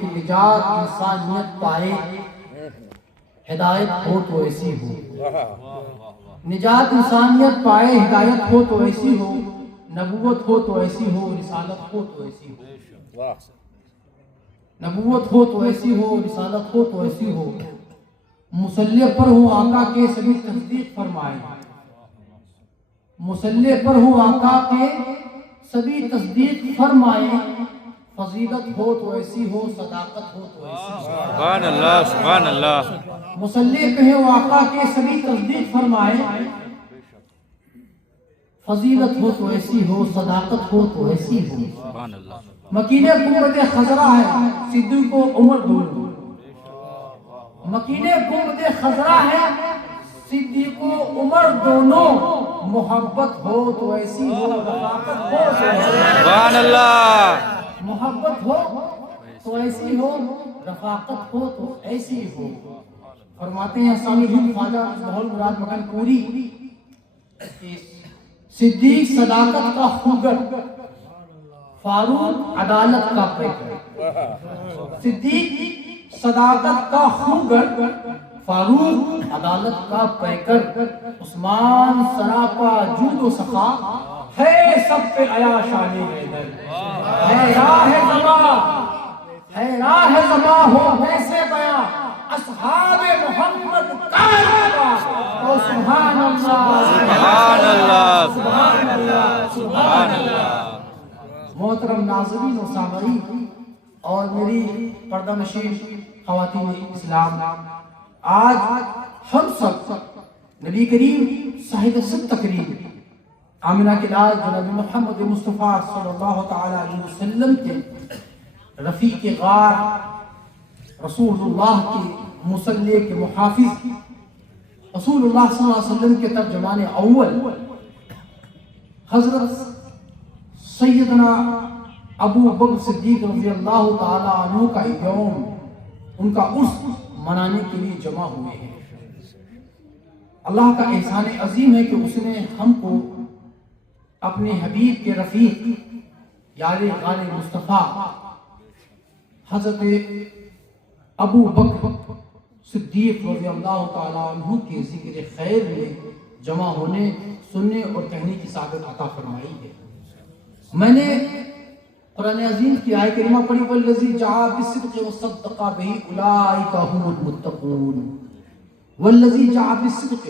کہ نجات انسانیت پائے ہدایت ہو تو ایسی ہو، نجات انسانیت پائے ہدایت ہو تو ایسی ہو، نبوت ہو تو ایسی ہو، رسالت ہو تو ایسی ہو، نبوت ہو تو ایسی ہو، رسالت ہو تو ایسی ہو، مصلی پر ہوں آقا کے سبھی تصدیق فرمائے، مصلی پر ہوں آقا کے سبھی تصدیق فرمائے، فضیلت ہو تو ایسی ہو، صداقت ہو تو ایسی ہو۔ سبحان اللہ سبحان اللہ۔ مصلی پہ ہوں آقا کے سبھی تصدیق فرمائے، فضیلت ہو تو ایسی ہو، صداقت ہو تو ایسی ہو۔ سبحان اللہ۔ مکین گنبد خضرا ہے صدیق و عمر دونوں، مکین گنبد خضرا ہے صدیق و عمر دونوں، محبت ہو تو ایسی ہو، رفاقت ہو تو ایسی ہو۔ سبحان اللہ۔ محبت ہو تو ایسی ہو، رفاقت ہو تو ایسی ہو۔ فرماتے ہیں ثانی دن خواجہ بہل مراد مکان پوری، صدیق صداقت کا خوگر، فاروق عدالت کا پیکر۔ صدیق صداقت کا خوگر، فاروق عدالت کا پیکر، عثمان سراپا جود و سخا، ہے سب پہ آیا شان حیدر۔ ہے راہ زباں، ہے راہ زباں ہو ویسے بیاں، اصحاب محمد کا رتبہ، او سبحان اللہ سبحان اللہ سبحان اللہ سبحان اللہ۔ محترم ناظرین و سامعین اور میری پردہ نشین خواتین اسلام، آج ہم سب نبی کریم صاحب سب تقریب آمنہ کے لال جناب محمد مصطفیٰ صلی اللہ تعالی علیہ وسلم کے رفیق غار، رسول اللہ کے مصلی کے محافظ، رسول اللہ صلی اللہ علیہ وسلم کے ترجمان اول حضرت سیدنا ابو بکر صدیق رضی اللہ تعالی عنہ کا یوم، ان کا عرس منانے کے لیے جمع ہوئے ہیں۔ اللہ کا احسان عظیم ہے کہ اس نے ہم کو اپنے حبیب کے رفیق یار غار مصطفیٰ حضرت ابو بکر صدیق رضی اللہ تعالیٰ عنہ کے ذکر خیر میں جمع ہونے، سننے اور کہنے کی سعادت عطا فرمائی ہے۔ میں نے قرآن عظیم کی آیت کریمہ پڑھی، والذی جاء بالصدق وصدق بہ اولئک هم المتقون۔ والذی جاء بالصدق،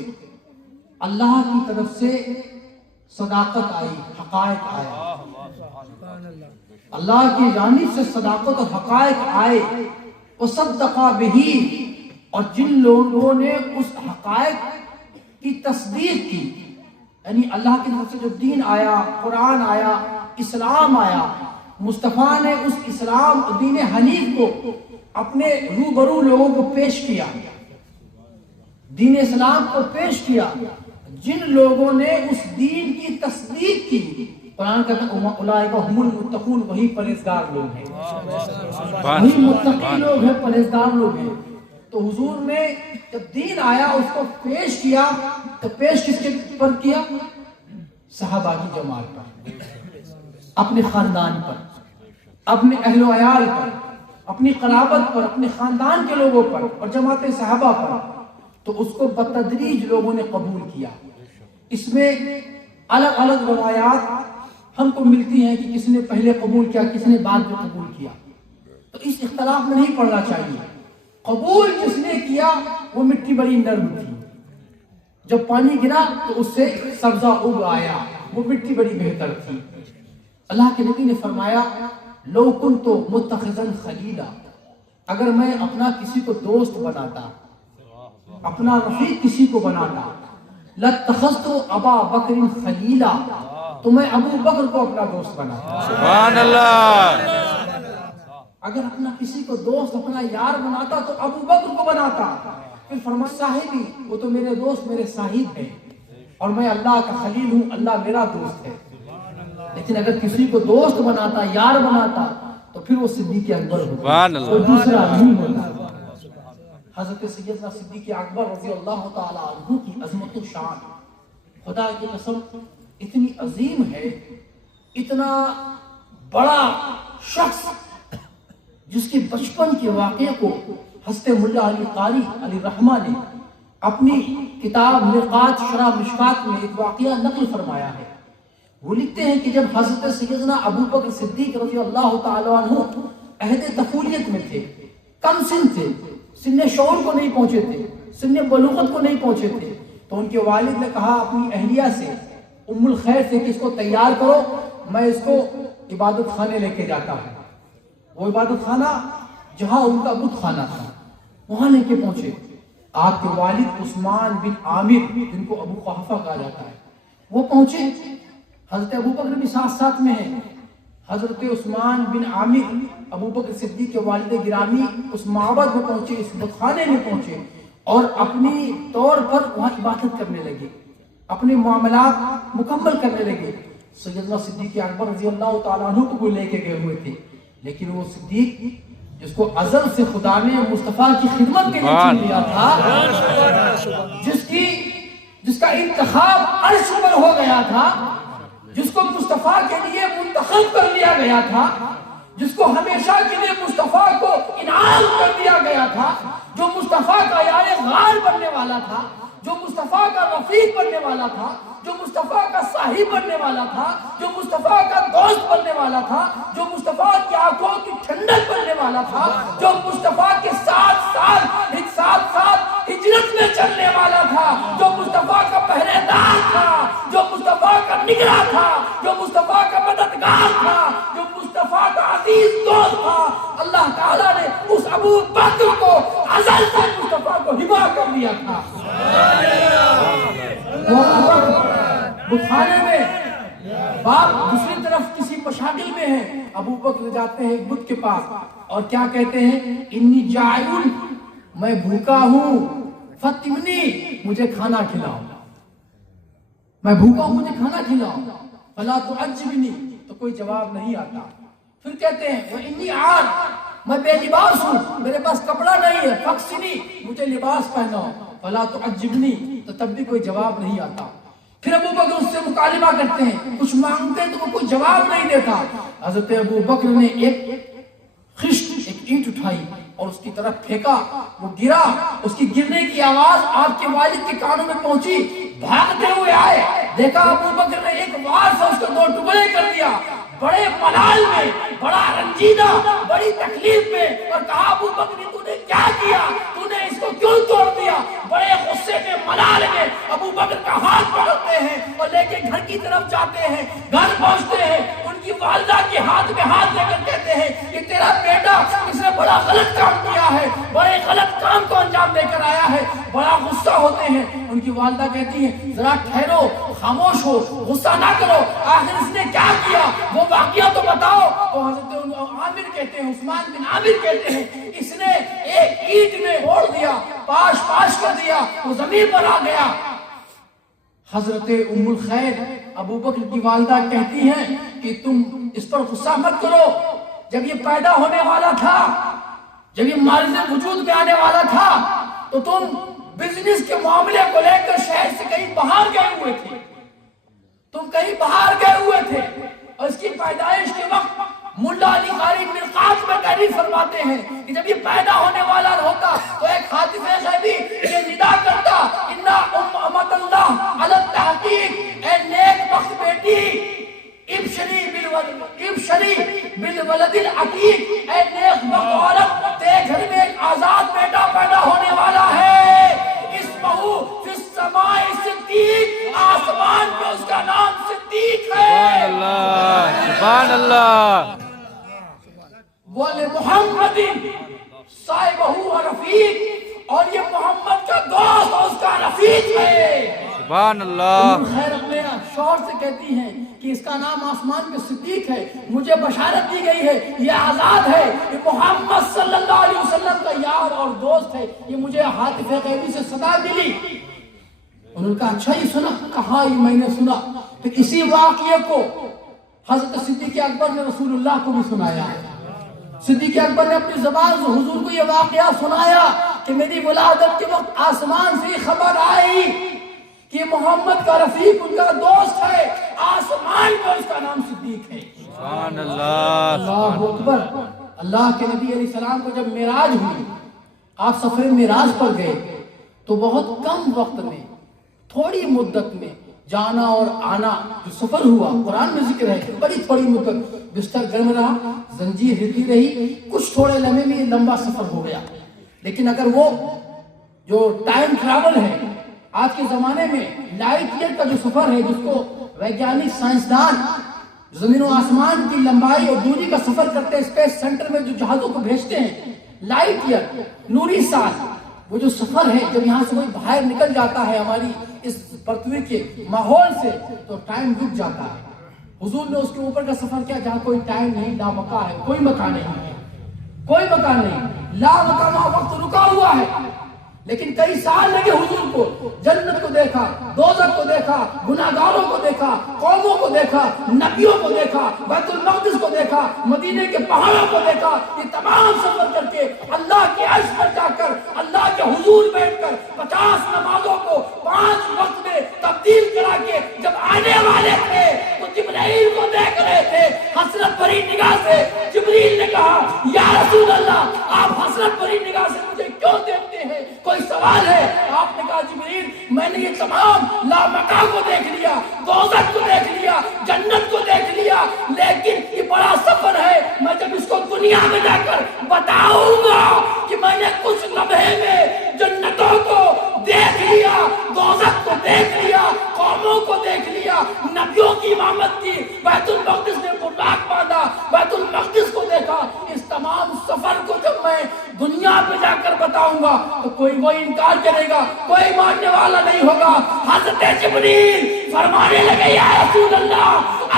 اللہ کی طرف سے صداقت آئی، حقائق آیا، اللہ کی جانب سے صداقت اور حقائق آئے، وصدق بہ، اور جن لوگوں نے اس حقائق کی تصدیق کی، یعنی اللہ کی طرف سے جو دین آیا، قرآن آیا، اسلام آیا، مصطفیٰ نے اس اسلام دین حنیف کو اپنے روبرو لوگوں کو پیش کیا، دین اسلام کو پیش کیا۔ جن لوگوں نے اس دین کی تصدیق کی، قرآن کہتا ہے اولئک هم المتقون، وہی پرہیزگار لوگ ہیں، وہی متقی لوگ ہیں، پرہیزگار لوگ ہیں۔ تو حضور نے جب دین آیا اس کو پیش کیا، تو پیش کس کے پر کیا؟ صحابہ کی جماعت پر، اپنے خاندان پر، اپنے اہل و عیال پر، اپنی قرابت پر، اپنے خاندان کے لوگوں پر اور جماعت صحابہ پر۔ تو اس کو بتدریج لوگوں نے قبول کیا۔ اس میں الگ الگ روایات ہم کو ملتی ہیں کہ کس نے پہلے قبول کیا، کس نے بعد میں قبول کیا، تو اس اختلاف میں نہیں پڑنا چاہیے۔ قبول جس نے کیا وہ مٹی بڑی نرم تھی، جب پانی گرا تو اس سے سبزہ اگ آیا، وہ مٹی بڑی بہتر تھی۔ اللہ کے نبی نے فرمایا لو کنت متخذا خلیلا، اگر میں اپنا کسی کو دوست بناتا، اپنا رفیق کسی کو بناتا، لاتخذت ابا بکر خلیلا، تو میں ابو بکر کو اپنا دوست بناتا۔ سبحان اللہ۔ اگر اپنا کسی کو دوست، اپنا یار بناتا تو ابو بکر کو بناتا۔ پھر فرمایا صاحبی، وہ تو میرے دوست، میرے صاحب ہیں، اور میں اللہ کا خلیل ہوں، اللہ میرا دوست ہے۔ لیکن اگر کسی کو دوست بناتا، یار بناتا، تو پھر وہ صدیق اکبر ہوتا، سبحان اللہ۔ وہ دوسرا نہیں ہوتا۔ حضرت سیدنا صدیق اکبر رضی اللہ تعالی عنہ کی عظمت و شان، خدا کی قسم اتنی عظیم ہے، اتنا بڑا شخص جس کے بچپن کے واقعے کو حضرت ملا علی قاری علی رحمہ نے اپنی کتاب مرقات شرح مشکات میں ایک واقعہ نقل فرمایا ہے۔ وہ لکھتے ہیں کہ جب حضرت سیدنا ابو بکر صدیق رضی اللہ تعالیٰ عنہ عہد طفولیت میں تھے، کم سن تھے، سن شعور کو نہیں پہنچے تھے، سن بلوغت کو نہیں پہنچے تھے، تو ان کے والد نے کہا اپنی اہلیہ سے، ام الخیر سے، کہ اس کو تیار کرو، میں اس کو عبادت خانے لے کے جاتا ہوں۔ وہ عبادت خانہ جہاں ان کا بت خانہ تھا وہاں لے کے پہنچے۔ آپ کے والد عثمان بن عامر، جن کو ابو قحافہ کہا جاتا ہے، وہ پہنچے۔ حضرت ابو بکر بھی ساتھ ساتھ میں ہیں۔ حضرت عثمان بن عامر ابو بکر صدیق کے والد گرامی اس معبد میں پہنچے، اس بت خانے میں پہنچے اور اپنی طور پر وہاں عبادت کرنے لگے، اپنے معاملات مکمل کرنے لگے۔ سیدنا صدیق اکبر رضی اللہ تعالیٰ عنہ کو لے کے گئے ہوئے تھے، لیکن وہ صدیق جس کو ازل سے خدا نے مصطفیٰ کی خدمت کے لیے چن لیا تھا، جس کا انتخاب عرش پر ہو گیا تھا، جس کو مصطفیٰ کے لیے منتخب کر لیا گیا تھا، جس کو ہمیشہ کے لیے مصطفیٰ کو انعام کر دیا گیا تھا، جو مصطفیٰ کا یار غار بننے والا تھا، جو مصطفیٰ کا رفیق بننے والا تھا، جو مصطفیٰ کا صاحب بننے والا تھا، جو مصطفیٰ کا دوست بننے والا تھا، جو مصطفیٰ کی آنکھوں کی ٹھنڈک بننے والا تھا، جو مصطفیٰ کے ساتھ ہجرت میں چلنے والا تھا، جو مصطفیٰ کا پہرے دار تھا، جو مصطفیٰ کا نگراں تھا، جو مصطفیٰ کا مددگار تھا، جو مصطفیٰ کا عزیز دوست تھا، اللہ تعالیٰ نے اس ابو بکر کو ازل سے مصطفیٰ کو ہبا کر دیا تھا۔ وہ ابو بکر بتخانے میں، باپ دوسری طرف کسی مشاغل میں ہے، ابو بکر جاتے ہیں بت کے پاس اور کیا کہتے ہیں؟ انی جائع، میں بھوکا ہوں، فتمنی، مجھے کھانا کھلاؤ، میں بھوکا ہوں، مجھے کھانا کھلاؤ، فلا تعجبنی، تو کوئی جواب نہیں آتا۔ پھر کہتے ہیں وانی عار، میں بے لباس ہوں، میرے پاس کپڑا نہیں ہے، فاکسنی، مجھے لباس پہناؤ، فلا تعجبنی، تو تب بھی کوئی جواب نہیں آتا۔ پھر ابو بکر اس سے مکالمہ کرتے ہیں، کچھ مانگتے ہیں تو وہ کوئی جواب نہیں دیتا۔ حضرت ابو بکر نے ایک خشت، ایک اینٹ اٹھائی اور اس کی طرف پھینکا، وہ گرا، اس کی گرنے کی آواز آپ کے والد کے کانوں میں پہنچی، بھاگتے ہوئے آئے، دیکھا ابو بکر نے ایک وار سے اس کو 2 ٹکڑے کر دیا، بڑے ملال میں، بڑا رنجیدہ، بڑی تکلیف میں، اور کہا ابو بکر تو نے کیا کیا، تو نے اس کو کیوں توڑ دیا؟ بڑے غصے میں، ملال میں ابو بکر کا ہاتھ پکڑتے ہیں اور لے کے گھر کی طرف جاتے ہیں۔ گھر پہنچتے ہیں، ان کی والدہ کے ہاتھ میں ہاتھ لے کر کہتے ہیں کہ تیرا بیٹا اس نے بڑا غلط کام کیا ہے، بڑے غلط کام کو انجام دے کر آیا ہے۔ بڑا غصہ ہوتے ہیں، ان کی والدہ کہتی ہیں ذرا ٹھہرو، خاموش ہو، غصہ نہ کرو، آخر اس نے کیا کیا، وہ واقعہ تو بتاؤ۔ تو حضرت عامر کہتے ہیں، عثمان بن عامر کہتے ہیں، اس نے ایک اینٹ میں پھوڑ دیا، پاش کر دیا، وہ زمین پر آ گیا۔ حضرت ام الخیر ابو بکر کی والدہ کہتی ہیں کہ تم اس پر غصہ مت کرو، جب یہ پیدا ہونے والا تھا، جب یہ مارز وجود میں آنے والا تھا تو تم بزنس کے معاملے کو لے کر شہر سے کہیں باہر گئے ہوئے تھے، تم کہیں باہر گئے ہوئے تھے، اور اس کی پیدائش کے وقت ملا علی قاری مرقات میں تحریر فرماتے ہیں کہ جب یہ پیدا ہونے والا ہوتا تو ایک حادث غیبی یہ ندا کرتا، انا امت اللہ علی التحقیق، اے نیک بخت بیٹی، ابشری بالولد العتیق، اے نیک بخت عورت، تیرے گھر میں ایک آزاد بیٹا پیدا ہونے والا ہے، اسمہ فی السماء صدیق، آسمان پہ اس کا نام صدیق ہے۔ سبحان اللہ، سبحان اللہ۔ وَلِمُحَمَّدٍ صَاحِبَهُ وَرَفِيقٌ، اور یہ محمد کا دوست اور اس کا رفیق ہے۔ سبحان اللہ۔ خیر اپنے شوہر سے کہتی ہیں کہ اس کا نام آسمان میں صدیق ہے، مجھے بشارت دی گئی ہے، یہ آزاد ہے، یہ محمد صلی اللہ علیہ وسلم کا یار اور دوست ہے، یہ مجھے حاطف غیبی سے صدا ملی۔ انہوں نے کہا اچھا ہی سنا؟ کہا یہ میں نے سنا۔ پھر اسی واقعے کو حضرت صدیق اکبر نے رسول اللہ کو بھی سنایا۔ صدیق اکبر نے اپنی زبان سے حضور کو یہ واقعہ سنایا کہ میری ولادت کے وقت آسمان سے خبر آئی کہ محمد کا رفیق ان کا دوست ہے، آسمان پر اس کا نام صدیق ہے۔ سبحان اللہ، اللہ اکبر، اللہ کے نبی علیہ السلام کو جب معراج ہوئی، آپ سفر معراج پر گئے تو بہت کم وقت میں، تھوڑی مدت میں جانا اور آنا جو سفر ہوا، قرآن میں ذکر ہے، بڑی تھوڑی مدت، بستر گرم رہا، زنجیر ہلتی رہی، کچھ تھوڑے لمحے میں یہ لمبا سفر ہو گیا۔ لیکن اگر وہ جو ٹائم ٹریول ہے آج کے زمانے میں، لائٹ ایئر کا جو سفر ہے، جس کو ویگیانک سائنسدان زمین و آسمان کی لمبائی اور دوری کا سفر کرتے ہیں، اسپیس سینٹر میں جو جہازوں کو بھیجتے ہیں، لائٹ ایئر، نوری سال، وہ جو سفر ہے، جب یہاں سے کوئی باہر نکل جاتا ہے ہماری اس پرتھوی کے ماحول سے، تو ٹائم رک جاتا ہے۔ حضور نے اس کے اوپر کا سفر کیا جہاں کوئی ٹائم نہیں، لا مکان ہے، کوئی مکان نہیں ہے، کوئی مکان نہیں، لا مکان، وقت رکا ہوا ہے۔ لیکن کئی سال لگے حضور کو، جنت کو دیکھا، دوزخ کو دیکھا، گناہگاروں کو دیکھا، قوموں کو دیکھا، نبیوں کو دیکھا، بیت المقدس کو دیکھا، مدینے کے پہاڑوں کو دیکھا۔ یہ تمام سفر کر کے اللہ کے عرش پر جا کر اللہ کے حضور بیٹھ کر 50 نمازوں کو 5 وقت میں تبدیل کرا کے جب آنے والے تھے تو جبرائیل کو دیکھ رہے تھے حسرت بھری نگاہ سے۔ جبریل نے کہا یا رسول اللہ، آپ حسرت بھری نگاہ سے مجھے کیوں دیکھتے ہیں؟ کوئی سوال ہے؟ آپ نے کہا جبریل، میں نے یہ تمام لامکان کو دیکھ لیا، دوزخ کو دیکھ لیا، جنت کو دیکھ لیا، لیکن یہ بڑا سفر ہے، میں جب اس کو دنیا میں جا کر بتاؤں گا کہ میں نے کچھ لمحے میں جنتوں کو دیکھ لیا، دوزخ کو دیکھ لیا، قوموں کو دیکھ لیا، نبیوں کی امامت کی، بیت المقدس میں براق باندھا، بیت المقدس کو دیکھا۔ اس تمام سفر کو جب میں دنیا پہ جا کر بتاؤں گا تو کوئی وہ انکار کرے گا، کوئی ماننے والا نہیں ہوگا۔ حضرت جبریل فرمانے لگے یا رسول اللہ،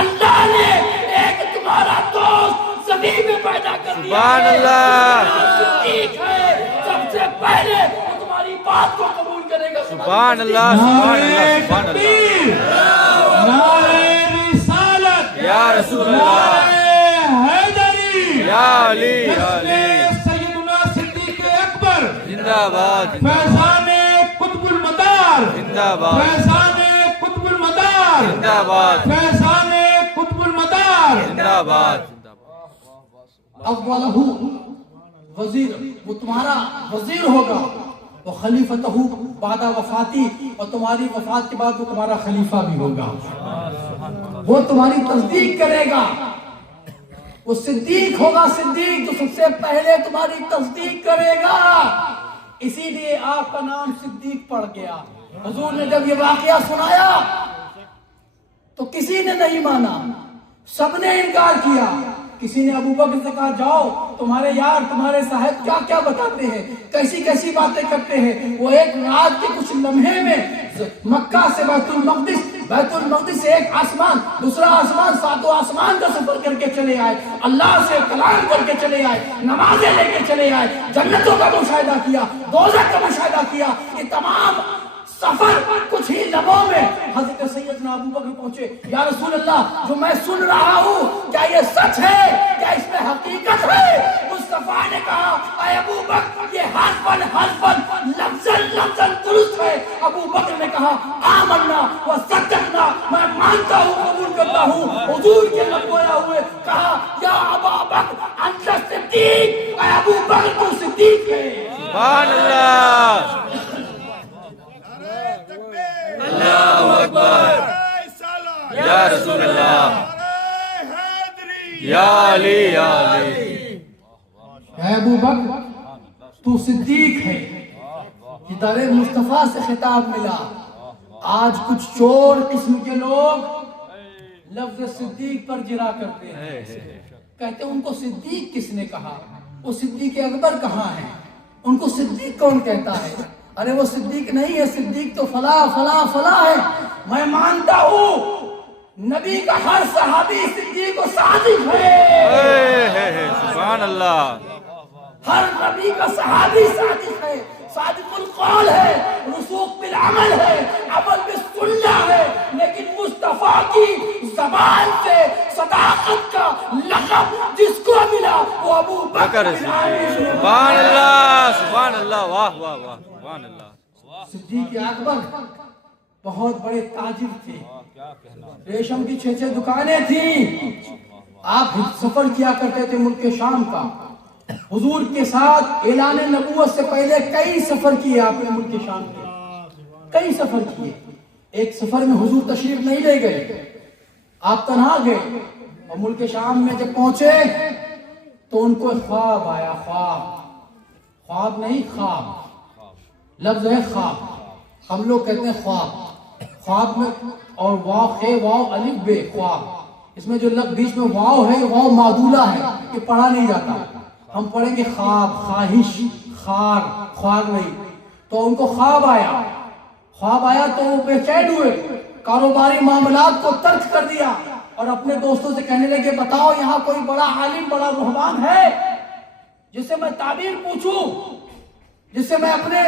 اللہ نے ایک تمہارا دوست زمین میں پیدا کر دیا سبحان اللہ، صدیق ہے، سب سے پہلے وہ تمہاری بات کو قبول کرے گا۔ سبحان اللہ، سبحان اللہ، سبحان اللہ، نعرہ رسالت، یا رسول اللہ، نعرہ حیدری، یا علی، یا علی، سیدنا صدیق اکبر، زندہ باد، فیضان قطب المدار، زندہ باد، فیضان قطب المدار، زندہ باد، فیضان قطب المدار۔ زندہ باد، اولہ وزیر، وہ تمہارا وزیر ہوگا، وہ خلیفتہ بعد وفاتی، اور تمہاری وفات کے بعد وہ تمہارا خلیفہ بھی ہوگا، وہ تمہاری تصدیق کرے گا، وہ صدیق ہوگا، صدیق جو سب سے پہلے تمہاری تصدیق کرے گا۔ اسی لیے آپ کا نام صدیق پڑ گیا۔ حضور نے جب یہ واقعہ سنایا تو کسی نے نہیں مانا، سب نے انکار کیا۔ کسی نے ابو بکر سے کہا جاؤ، تمہارے یار، تمہارے صاحب کیا کیا بتاتے ہیں، کیسی کیسی باتیں کرتے ہیں۔ وہ ایک رات کے کچھ لمحے میں مکہ سے بیت المقدس، بیت المقدس سے ایک آسمان دوسرا آسمان، 7 آسمان کا سفر کر کے چلے آئے، اللہ سے کلام کر کے چلے آئے، نمازیں لے کے چلے آئے، جنتوں کا مشاہدہ کیا، دوزخ کا مشاہدہ کیا۔ یہ تمام سفر کچھ ہی لمحوں میں حضرت سیدنا ابو بکر پہنچے۔ یا رسول اللہ، جو میں سن رہا ہوں کیا یہ سچ ہے؟ کیا اس میں حقیقت ہے؟ مصطفیٰ نے کہا اے ابو بکر، یہ حرفاً حرفاً لفظاً لفظاً درست ہے۔ ابو بکر نے کہا آمنا و صدقنا، میں مانتا ہوں، قبول کرتا ہوں۔ حضور کے لب گویا ہوئے کہا یا ابا بکر انت صدیق، اے ابو بکر تو صدیق ہے۔ سبحان اللہ، اللہ اکبر، یا رسول اللہ، یا علی، یا علی، اے ابو بکر تو صدیق ہے۔ یہ در مصطفیٰ سے خطاب ملا۔ آج کچھ چور قسم کے لوگ لفظ صدیق پر جرا کرتے ہیں، کہتے ہیں ان کو صدیق کس نے کہا، وہ صدیق اکبر کہاں ہے، ان کو صدیق کون کہتا ہے؟ ارے وہ صدیق نہیں ہے، صدیق تو فلاں فلاں فلاں ہے۔ میں مانتا ہوں نبی کا ہر صحابی صدیق و صادق ہے، سبحان اللہ، ہر نبی کا صحابی صادق ہے، صادق القول ہے، رسوخ بالعمل ہے، عمل بالسنہ ہے۔ لیکن مصطفیٰ کی زبان سے صداقت کا لقب جس کو ملا وہ ابو بکر سبحان اللہ، سبحان اللہ، واہ واہ واہ، سبحان اللہ۔ صدیق اکبر بہت بڑے تاجر تھے، ریشم کی 6 دکانیں تھیں۔ آپ سفر کیا کرتے تھے ملک شام کا، حضور کے ساتھ اعلان نبوت سے پہلے کئی سفر کیے آپ نے ملک شام کے، کئی سفر کیے. ایک سفر میں حضور تشریف نہیں لے گئے، آپ تنہا گئے، اور ملک شام میں جب پہنچے تو ان کو خواب آیا. خواب نہیں، خواب لفظ ہے خواب. ہم لوگ کہتے ہیں خواب میں اور واو خے واو الف بے خواب، اس میں جو لفظ بیچ میں واو ہے واو معدولہ ہے، یہ پڑھا نہیں جاتا. ہم پڑھیں گے خواب، خواہش، خوار نہیں. تو ان کو خواب آیا تو وہ بے چین ہوئے، کاروباری معاملات کو ترک کر دیا اور اپنے دوستوں سے کہنے لگے بتاؤ یہاں کوئی بڑا عالم، بڑا رہبان ہے جس سے میں تعبیر پوچھوں، جس سے میں اپنے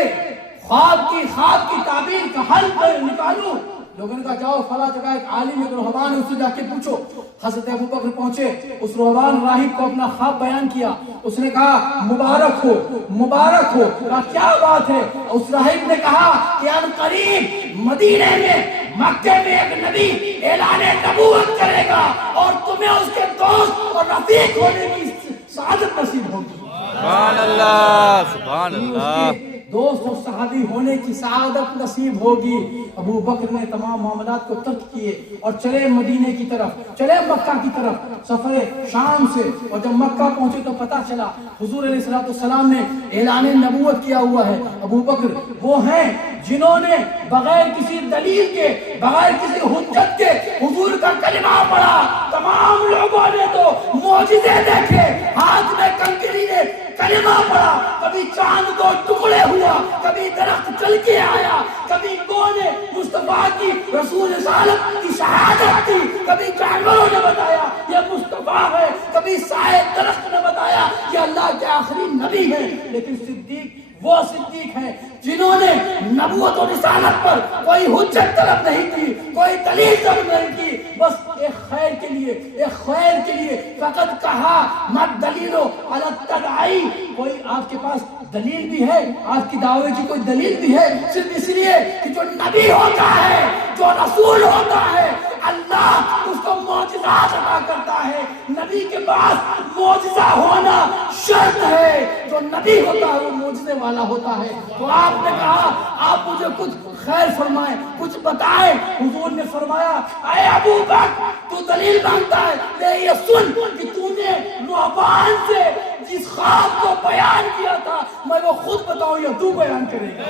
خواب کی تعبیر کا حل نکالوں. لوگوں نے کہا جاؤ فلاں جگہ ایک عالم ایک رہبان ہے، اس سے جا کے پوچھو. حضرت ابوبکر پہنچے، اس رہبان راہب کو اپنا خواب بیان کیا. اس نے کہا مبارک ہو. کہا کیا بات ہے؟ اس راہب نے کہا کہ ان قریب مدینے میں، مکے میں ایک نبی اعلان نبوت کرے گا اور تمہیں اس کے دوست اور رفیق ہونے کی سعادت نصیب ہوگی. سبحان اللہ، سبحان اللہ. دوست اور صحابی ہونے کی سعادت نصیب ہوگی. ابو بکر نے تمام معاملات کو ترک کیے اور چلے مدینے کی طرف، چلے مکہ کی طرف سفر شام سے. اور جب مکہ پہنچے تو پتہ چلا حضور علیہ السلام نے اعلان نبوت کیا ہوا ہے. ابو بکر وہ ہیں جنہوں نے بغیر کسی دلیل کے، بغیر کسی حجت کے حضور کا کلمہ پڑھا. تمام لوگوں نے تو معجزے دیکھے، ہاتھ میں کنکری نے کلمہ پڑھا، کبھی چاند کو ٹکڑے ہوا، کبھی درخت چل کے آیا، کبھی کونے مصطفیٰ کی رسول رسالت کی شہادت تھی، کبھی جانوروں نے بتایا یہ مصطفیٰ ہے، کبھی سائے درخت نے بتایا یہ اللہ کے آخری نبی ہے. لیکن صدیق وہ صدیق ہیں جنہوں نے نبوت و رسالت پر کوئی حجت طلب نہیں کی، کوئی دلیل طلب نہیں کی، بس ایک خیر کے لیے فقط کہا مت دلیلو علی التدعی. کوئی آپ کے پاس دلیل بھی ہے، آپ کی دعوے کی کوئی دلیل بھی ہے، صرف اس لیے کہ جو نبی ہوتا ہے، جو رسول ہوتا ہے، اللہ اس کو معجزات عطا کرتا ہے. نبی کے پاس معجزہ ہونا شرط ہے، جو نبی ہوتا ہے وہ معجزے والا ہوتا ہے. تو آپ نے کہا آپ مجھے کچھ خیر فرمائیں، کچھ بتائیں. حضور نے فرمایا اے ابو بکر تو دلیل مانگتا ہے، لے یہ سن کہ تو نے رہبان سے جس خواب کو بیان کیا تھا میں وہ خود بتاؤں یا تو بیان کرے گا؟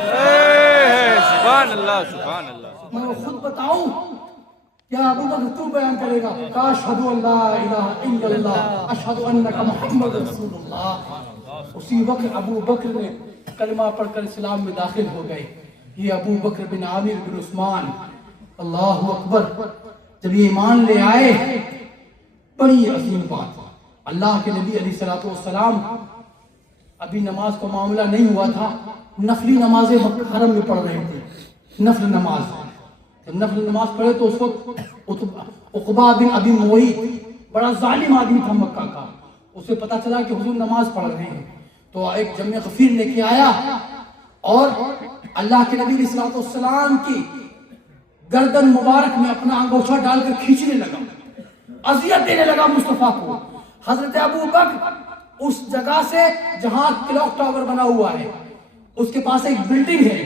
سبحان اللہ، سبحان اللہ. میں وہ خود بتاؤں یا ابو بکر تو بیان کرے گا؟ کہا اشہدو ان لا الہ الا اللہ اشہدو انک محمد رسول اللہ. اسی وقت ابو بکر نے کلمہ پڑھ کر اسلام میں داخل ہو گئے. یہ ابو بکر بن عامر بن عثمان، اللہ اکبر. جب یہ ایمان لے آئے بڑی عظیم بات. اللہ کے نبی علیہ السلام ابھی نماز کا معاملہ نہیں ہوا تھا، نفلی نمازیں حرم میں پڑھ رہے تھے. نفل نماز جب نفل نماز پڑھے تو اس وقت عقبہ بن ابی معیط بڑا ظالم آدمی تھا مکہ کا، اسے پتا چلا کہ حضور نماز پڑھ رہے ہیں تو ایک جمع غفیر لے کے آیا اور اللہ کے نبی علیہ السلام کی گردن مبارک میں اپنا انگوچھا ڈال کر کھینچنے لگا، اذیت دینے لگا مصطفیٰ کو. حضرت ابو بکر اس جگہ سے جہاں کلاک ٹاور بنا ہوا ہے اس کے پاس ایک بلڈنگ ہے،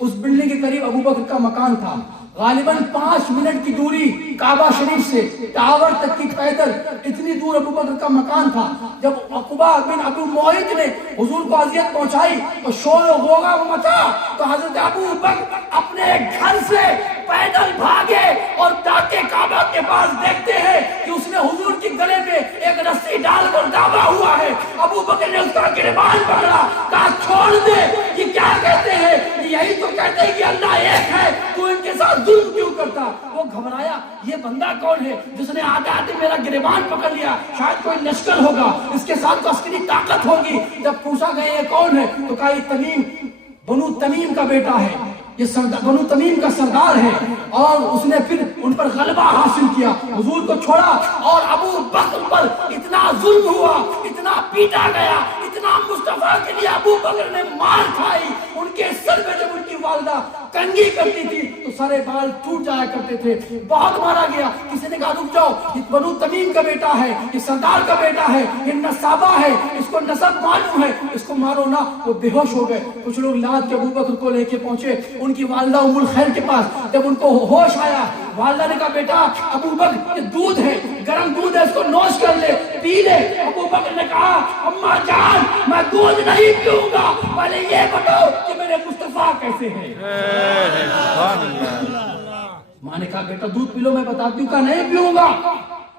اس بلڈنگ کے قریب ابو بکر کا مکان تھا. غالباً 5 منٹ کی دوری کعبہ شریف سے ٹاور تک کی پیدل اتنی دور ابو بکر کا مکان تھا. جب عقبہ بن ابی معیط نے حضور کو اذیت پہنچائی اور شور و غوغا مچا تو حضرت ابو بکر اپنے گھر سے پیدل بھاگے اور ڈاکے کعبہ کے پاس دیکھتے ہیں کہ اس نے حضور کی گلے میں ایک رسی ڈال کر دابا ہوا ہے. ابو بکر نے اس کا گریبان پکڑا، کہا چھوڑ دے، یہ کیا کہتے ہیں؟ یہی تو کہتے ہیں کہ اللہ ایک ہے، تو ان کے ساتھ ظلم کیوں کرتا؟ وہ گھبرایا، یہ بندہ کون ہے جس نے آتے آتے میرا گریبان پکڑ لیا؟ شاید کوئی لشکر ہوگا، اس کے ساتھ تو عسکری طاقت ہوگی. جب پوچھا گیا یہ کون ہے تو کہا یہ تمیم، بنو تمیم کا بیٹا ہے، یہ بنو تمیم کا سردار ہے. اور اس نے پھر ان پر غلبہ حاصل کیا، حضور کو چھوڑا اور ابو بکر پر اتنا ظلم ہوا، اتنا پیٹا گیا، اتنا مصطفیٰ کے لیے ابو بکر نے مار کھائی. ان کے سر میں جب ان کی والدہ کنگھی کرتی تھی تو سارے بال ٹوٹ جایا کرتے تھے، بہت مارا گیا۔ کسی نے کہا رک جاؤ، یہ بنو تمیم کا بیٹا ہے، یہ سردار کا بیٹا ہے، یہ نسابہ ہے، اس کو نسب معلوم ہے، اس کو مارو نہ۔ وہ بے ہوش ہو گئے۔ کچھ لوگ لاد کے ابو بکر کو لے کے پہنچے ان کی والدہ ام الخیر کے پاس۔ جب ان کو ہوش آیا، والدہ نے کہا بیٹا ابو بکر یہ دودھ ہے، گرم دودھ ہے، اس کو نوش کر لے، پی لے۔ ابو بکر نے کہا اماں جان میں دودھ نہیں پیوں گا، پہلے یہ بتاؤ کہ میرے مصطفیٰ کیسے ہیں۔ سبحان اللہ۔ ماں نے کہا بیٹا دودھ پی لو، میں بتاتی ہوں۔ کہا نہیں پیوں گا،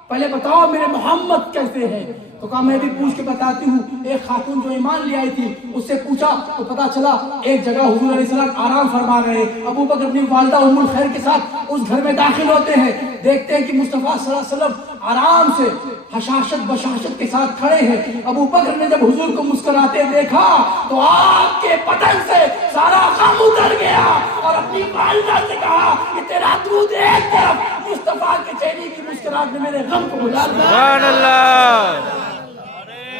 پہلے بتاؤ میرے محمد کیسے ہیں۔ تو کہا میں بھی پوچھ کے بتاتی ہوں۔ ایک خاتون جو ایمان لے آئی تھی اس سے پوچھا تو پتا چلا ایک جگہ حضور علیہ السلام آرام فرما رہے ہیں۔ ابو بکر اپنی والدہ ام الخیر کے ساتھ اس گھر میں داخل ہوتے ہیں، دیکھتے ہیں کہ مصطفیٰ صلی اللہ علیہ وسلم آرام سے حشاشت بشاشت کے ساتھ کھڑے ہیں۔ ابو بکر نے جب حضور کو مسکراتے دیکھا تو آپ کے بدن سے سارا غم اتر گیا اور اپنی والدہ سے کہا کہ تیرا دودھ ایک طرف، مصطفیٰ کے چہرے کی مسکراہٹ نے میرے غم کو بھلا دیا، سبحان اللہ۔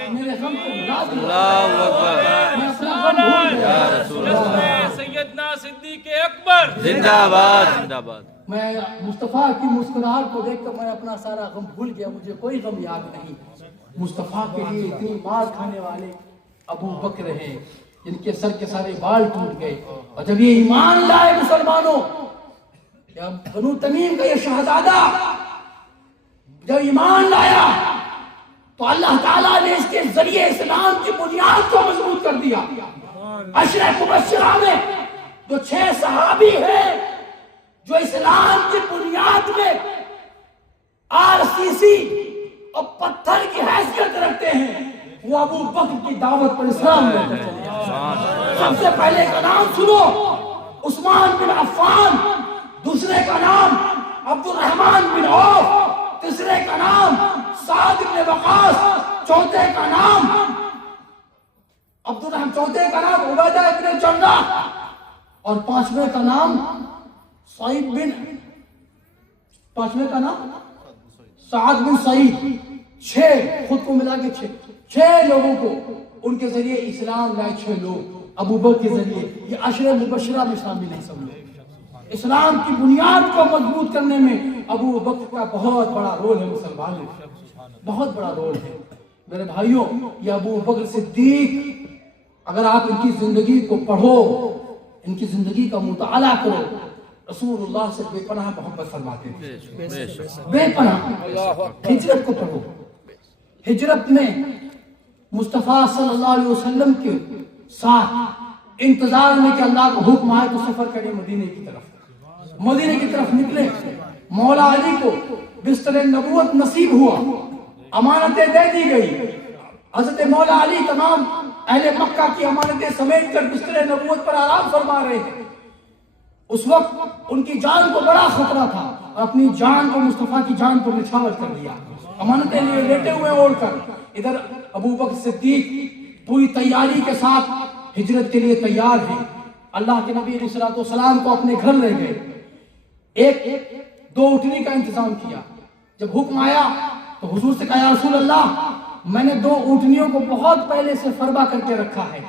میرے غم کو بھلا دیا، اللہ اکبر۔ میں اپنا غم بھول گیا۔ یا رسول اللہ، سیدنا صدیق اکبر زندہ باد زندہ باد۔ میں مصطفیٰ کی مسکراہٹ کو دیکھ کر میں اپنا سارا غم بھول گیا، مجھے کوئی غم یاد نہیں۔ مصطفیٰ کے لیے اتنی مار کھانے والے ابو بکر ہیں جن کے سر کے سارے بال ٹوٹ گئے، اور جب یہ ایمان لائے مسلمانوں، جب بنو تمیم کا یہ شہزادہ جب ایمان لایا تو اللہ تعالیٰ نے اس کے ذریعے اسلام کی بنیاد کو مضبوط کر دیا۔ عشرہ مبشرہ میں جو 6 صحابی ہیں جو اسلام کی بنیاد میں RCC اور پتھر کی حیثیت رکھتے ہیں، وہ ابو بکر کی دعوت پر اسلام لے کر چلے گئے۔ سب سے پہلے کا نام سنو عثمان بن عفان، دوسرے کا نام عبد الرحمن بن عوف، تیسرے کا نام سعد بن وقاص، چوتھے کا نام چوتھے کا نام عبیدہ بن جراح، اور پانچویں کا نام سعد بن سعید۔ 6 خود کو ملا کے 6 لوگوں کو ان کے ذریعے اسلام لائے۔ 6 لوگ ابو بکر کے ذریعے، یہ عشرہ مبشرہ میں شامل ہیں سب لوگ۔ اسلام کی بنیاد کو مضبوط کرنے میں ابو بکر کا بہت بڑا رول ہے، مسلمانوں بہت بڑا رول ہے۔ میرے بھائیوں، یہ ابو بکر صدیق، اگر آپ ان کی زندگی کو پڑھو، ان کی زندگی کا مطالعہ کرو، رسول اللہ سے بے پناہ محبت فرماتے ہیں، بے پناہ۔ ہجرت کو پڑھو، ہجرت میں مصطفیٰ صلی اللہ علیہ وسلم کے ساتھ انتظار میں کہ اللہ کا حکم آئے تو سفر کریں مدینے کی طرف نکلے۔ مولا علی کو بستر نبوت نصیب ہوا، امانتیں دے دی گئی۔ حضرت مولا علی تمام اہل مکہ کی امانتیں سمیٹ کر بستر نبوت پر آرام فرما رہے ہیں۔ اس وقت ان کی جان کو بڑا خطرہ تھا اور اپنی جان کو مصطفیٰ کی جان پر نچھاور کر دیا، امانتیں لیے لیٹے ہوئے اوڑھ کر۔ ادھر ابو بکر صدیق پوری تیاری کے ساتھ ہجرت کے لیے تیار ہیں۔ اللہ کے نبی علیہ السلام کو اپنے گھر لے گئے، 2 اونٹنی کا انتظام کیا۔ جب حکم آیا تو حضور سے کہا یا رسول اللہ، میں نے 2 اونٹنیوں کو بہت پہلے سے فربا کر کے رکھا ہے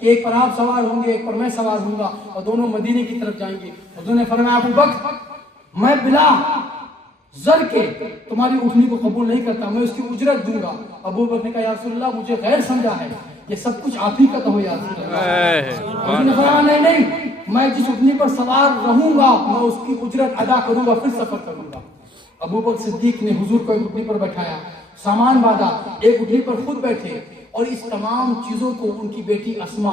کہ ایک پر آپ سوار ہوں گے، ایک پر میں سوار ہوں گا، اور دونوں مدینے کی طرف جائیں گے۔ حضور نے فرمایا ابو بکر میں بلا زر کے تمہاری اونٹنی کو قبول نہیں کرتا، میں اس کی اجرت دوں گا۔ ابو بکر نے کہا یا رسول اللہ مجھے غیر سمجھا ہے، یہ سب کچھ آپ ہی کا تو ہو یا رسول اللہ۔ حضور نے فرمایا نہیں، میں جس اونٹنی پر سوار رہوں گا میں اس کی اجرت ادا کروں گا، پھر سفر کروں گا۔ ابو بکر صدیق نے حضور کو ایک اونٹنی پر بٹھایا، سامان باندھا، ایک اونٹنی پر خود بیٹھے، اور اس تمام چیزوں کو ان کی بیٹی اسما،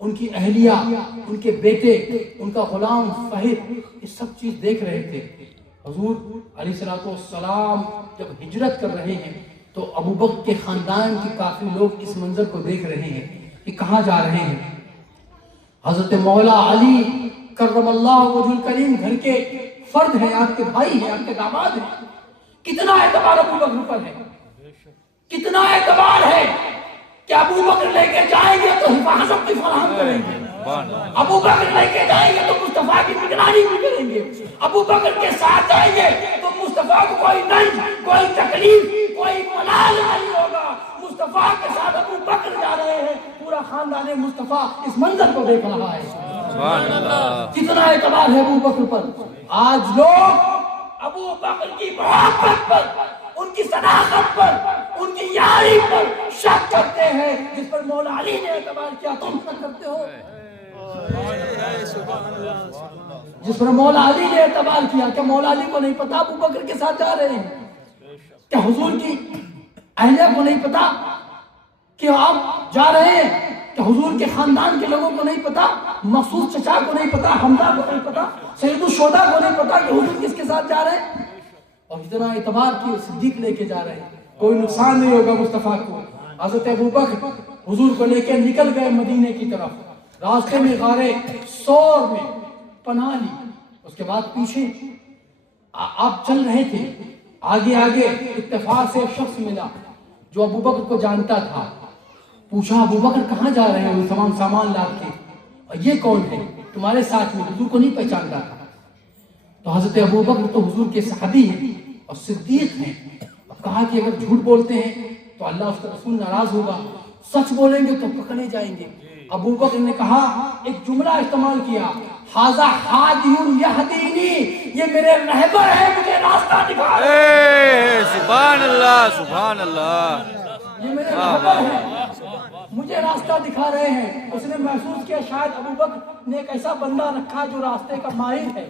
ان کی اہلیہ، ان کے بیٹے، ان کا غلام فہد، یہ سب چیز دیکھ رہے تھے۔ حضور علیہ السلام جب ہجرت کر رہے ہیں تو ابو بکر کے خاندان کے کافی لوگ اس منظر کو دیکھ رہے ہیں کہ کہاں جا رہے ہیں۔ حضرت مولا علی کرم اللہ وجہ الکریم گھر کے فرد ہیں، آپ کے بھائی ہیں، آپ کے داماد ہیں۔ کتنا اعتبار ابو بکر پر ہے، کتنا اعتبار ہے کہ ابو بکر لے کے جائیں گے تو حفاظت بھی فراہم کریں گے، ابو بکر لے کے جائیں گے تو مصطفیٰ کی نگرانی بھی کریں گے، ابو بکر کے ساتھ جائیں گے تو مصطفیٰ کو کوئی نہیں، کوئی تکلیف، کوئی ملال نہیں ہوگا۔ مصطفیٰ کے ساتھ ابو بکر جا رہے ہیں، پورا خاندان مصطفیٰ اس منظر کو دیکھ رہا ہے۔ سبحان اللہ کتنا اعتبار ہے ابو بکر پر. آج لوگ ابو بکر کی محبت پر، ان کی صداقت پر، ان کی یاری پر شک کرتے ہیں. جس پر مولا علی نے اعتبار کیا تم شک کرتے ہو؟ جس پر مولا علی نے اعتبار کیا، کیا مولا علی کو نہیں پتا ابو بکر کے ساتھ جا رہے ہیں؟ کیا حضور کی اہلیہ کو نہیں پتا کہ آپ جا رہے ہیں؟ کہ حضور کے خاندان کے لوگوں کو نہیں پتا؟ مخصوص چچا کو نہیں پتا؟ حمزہ کو نہیں پتا؟ سید الشہداء کو نہیں پتا کہ حضور کس کے ساتھ جا رہے ہیں؟ اور اتنا اعتبار کی صدیق لے کے جا رہے ہیں. کوئی نقصان نہیں ہوگا مصطفیٰ کو. حضرت ابوبکر حضور کو لے کے نکل گئے مدینے کی طرف. راستے میں غار ثور میں پناہ لی. اس کے بعد پیچھے آپ چل رہے تھے، آگے آگے اتفاق سے ایک شخص ملا جو ابوبکر کو جانتا تھا. پوچھا ابوبکر کہاں جا رہے ہیں؟ وہ تمام سامان لاد کے. اور یہ کون ہے تمہارے ساتھ میں؟ حضور کو نہیں پہچانتا تھا. تو حضرت ابوبکر تو حضور کے صحابی ہیں اور صدیق ہیں. اب کہا کہ اگر جھوٹ بولتے ہیں تو اللہ اس کا رسول ناراض ہوگا، سچ بولیں گے تو پکڑے جائیں گے. ابوبکر نے کہا، ایک جملہ استعمال کیا، ھذا ھادی یہدینی، یہ میرے رہبر ہے، مجھے راستہ دکھا رہے ہیں. سبحان اللہ سبحان اللہ. یہ میرے رہبر ہیں، مجھے راستہ دکھا رہے ہیں. اس نے محسوس کیا شاید ابوبکر نے ایک ایسا بندہ رکھا جو راستے کا ماہر ہے،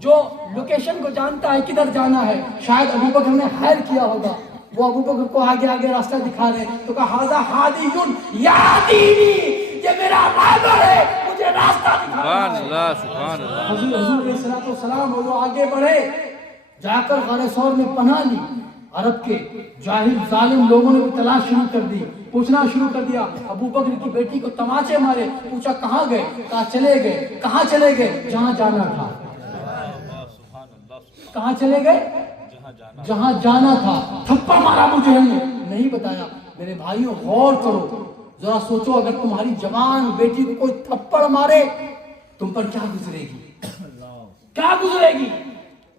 جو لوکیشن کو جانتا ہے کدھر جانا ہے. شاید ابوبکر نے خیر کیا ہوگا، وہ ابوبکر کو آگے آگے راستہ دکھا رہے ہیں. تو کہا ھذا ھادی یہدینی، یہ میرا رہبر ہے، مجھے راستہ دکھا رہا ہے. سبحان اللہ سبحان اللہ. حضور علیہ الصلوۃ والسلام وہ آگے بڑھے، جا کر غار ثور میں پناہ لی. عرب کے جاہل ظالم لوگوں نے بھی تلاش شروع کر دی، پوچھنا شروع کر دیا. ابوبکر کی بیٹی کو تماچے مارے. پوچھا کہاں گئے؟ کہا چلے گئے. کہاں چلے گئے؟ جہاں جانا تھا. کہاں چلے گئے؟ جہاں جانا تھا. تھپڑ مارا ابو جہل نے؟ نہیں بتایا. میرے بھائیوں غور کرو، ذرا سوچو، اگر تمہاری جوان بیٹی کو کوئی تھپڑ مارے تم پر کیا گزرے گی؟ کیا گزرے گی؟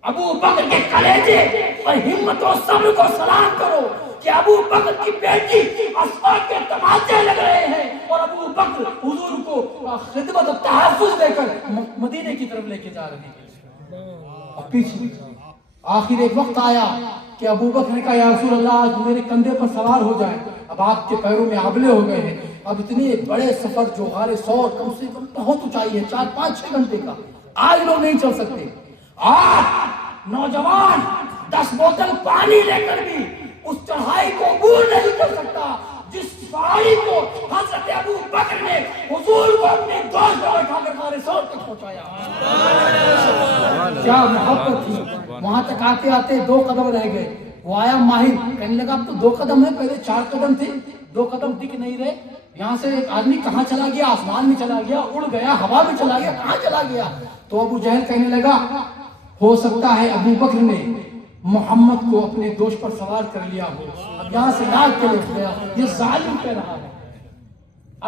ابو بکر کے کلیجے اور ہمت و صبر کو سلام کرو کہ ابو بکر کی بیٹی اسما کے تماچے لگ رہے ہیں اور ابو بکر حضور کو خدمت و تحفظ دے کر مدینے کی طرف لے کے جا رہے ہیں. اور پیچھے آخر ایک وقت آیا کہ ابو بکر نے کہا یا رسول اللہ آج میرے کندھے پر سوار ہو جائیں. اب آپ کے پیروں میں آبلے ہو گئے ہیں. اب اتنے بڑے سفر جو غار ثور کم سے کم بہت اونچائی ہے، 4-5-6 گھنٹے کا، آج لوگ نہیں چل سکتے. آج نوجوان 10 بوتل پانی لے کر بھی اس چڑھائی کو عبور نہیں کر سکتا جس پہاڑی کو حضرت ابو بکر نے حضور کو اپنے دوست پر بٹھا کر غار ثور تک پہنچایا. کیا محبت تھی. وہاں تک آتے آتے 2 قدم رہ گئے. وہ آیا ماہر، کہنے لگا اب تو 2 قدم ہے، پہلے 4 قدم تھے، 2 قدم دکھ نہیں رہے. یہاں سے ایک آدمی کہاں چلا گیا؟ آسمان میں چلا گیا، اڑ گیا، ہوا میں چلا گیا، کہاں چلا گیا؟ تو ابو جہل کہنے لگا ہو سکتا ہے ابو بکر نے محمد کو اپنے دوست پر سوار کر لیا ہو، اب یہاں سے لاگ کے لے گیا. یہ ظالم کہہ رہا ہے.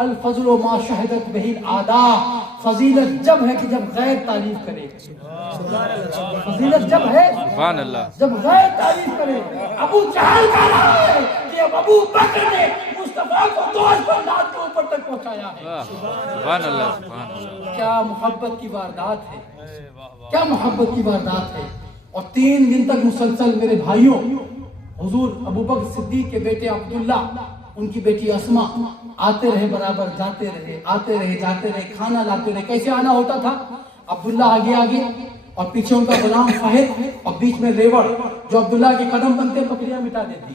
الفضل ما شہدت بہ الاعداء، فضیلت جب ہے کہ جب غیر تعریف کرے. فضیلت جب ہے سبحان اللہ جب غیر تعریف کرے. ابو جہل کہہ رہا ہے کہ اب ابو بکر نے مصطفیٰ کو دوست پر لاد کے اوپر تک پہنچایا ہے. سبحان اللہ سبحان اللہ. کیا محبت کی واردات ہے، کیا محبت کی واردات ہے. اور 3 دن تک مسلسل میرے بھائیوں حضور ابو بکر صدیق کے بیٹے عبداللہ، ان کی بیٹی اسما آتے رہے، برابر جاتے رہے، آتے رہے جاتے رہے، کھانا لاتے رہے. کیسے آنا ہوتا تھا؟ عبداللہ آگے آگے اور پیچھے ان کا غلام فہد اور بیچ میں ریوڑ جو عبداللہ کے قدم بنتے بکریاں مٹا دیتی.